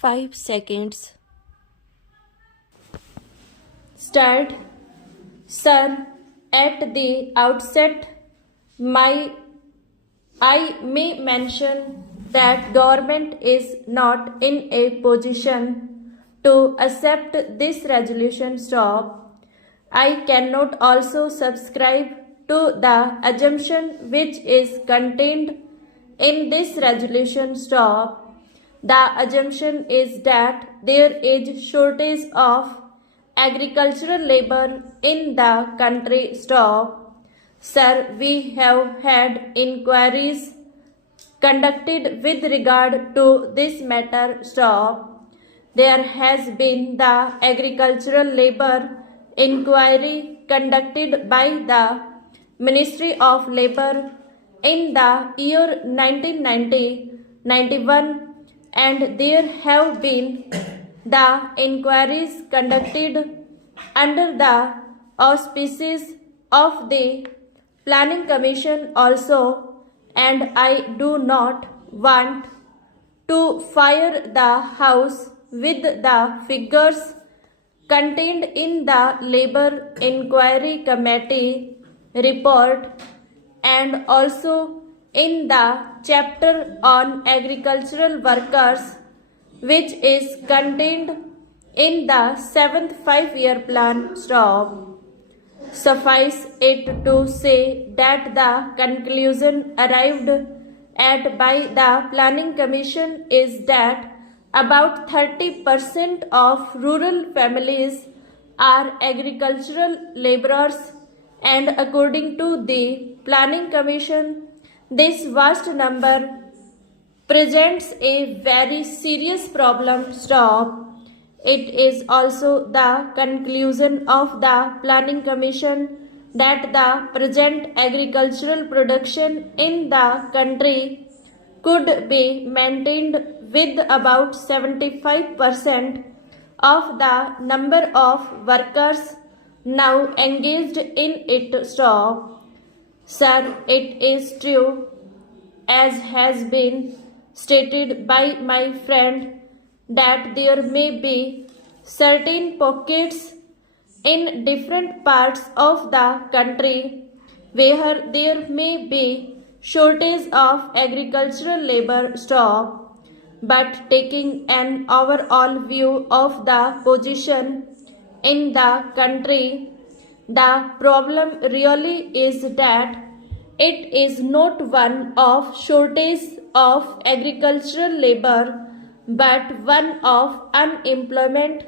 5 seconds. Start. Sir, at the outset, I may mention that government is not in a position to accept this resolution. Stop. I cannot also subscribe to the assumption which is contained in this resolution. Stop. The assumption is that there is shortage of agricultural labor in the country. Stop. Sir, we have had inquiries conducted with regard to this matter. Stop. There has been the agricultural labor inquiry conducted by the Ministry of Labor in the year 1990-91, and there have been the inquiries conducted under the auspices of the Planning Commission also, and I do not want to fire the House with the figures contained in the Labour Inquiry Committee report and also in the chapter on agricultural workers, which is contained in the 7th 5-year plan. Stop. Suffice it to say that the conclusion arrived at by the Planning Commission is that about 30% of rural families are agricultural laborers, and according to the Planning Commission, this vast number presents a very serious problem. Stop. It is also the conclusion of the Planning Commission that the present agricultural production in the country could be maintained with about 75% of the number of workers now engaged in it. Stop. Sir, it is true, as has been stated by my friend, that there may be certain pockets in different parts of the country where there may be shortage of agricultural labor. Stop. But taking an overall view of the position in the country, the problem really is that it is not one of shortage of agricultural labor, but one of unemployment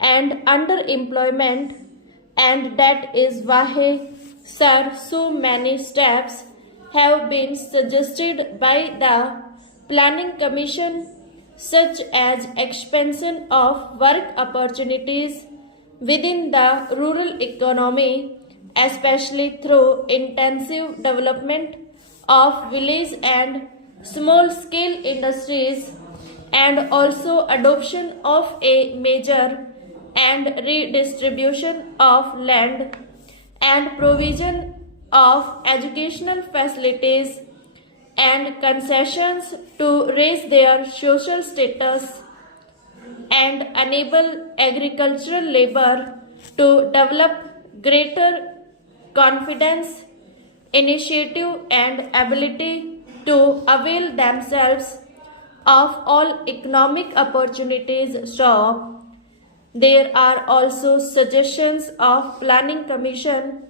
and underemployment, and that is why, sir, so many steps have been suggested by the Planning Commission, such as expansion of work opportunities within the rural economy, especially through intensive development of village and small-scale industries, and also adoption of a measure and redistribution of land and provision of educational facilities and concessions to raise their social status and enable agricultural labor to develop greater confidence, initiative, and ability to avail themselves of all economic opportunities. Stop. There are also suggestions of Planning Commission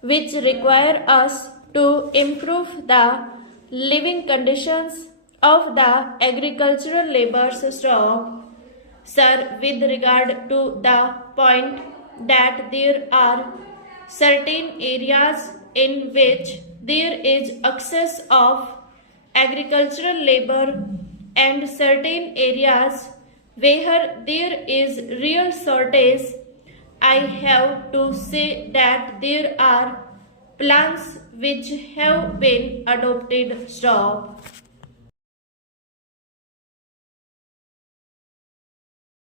which require us to improve the living conditions of the agricultural laborers. Stop. Sir, with regard to the point that there are certain areas in which there is excess of agricultural labor and certain areas where there is real shortage, I have to say that there are plans which have been adopted. Stop.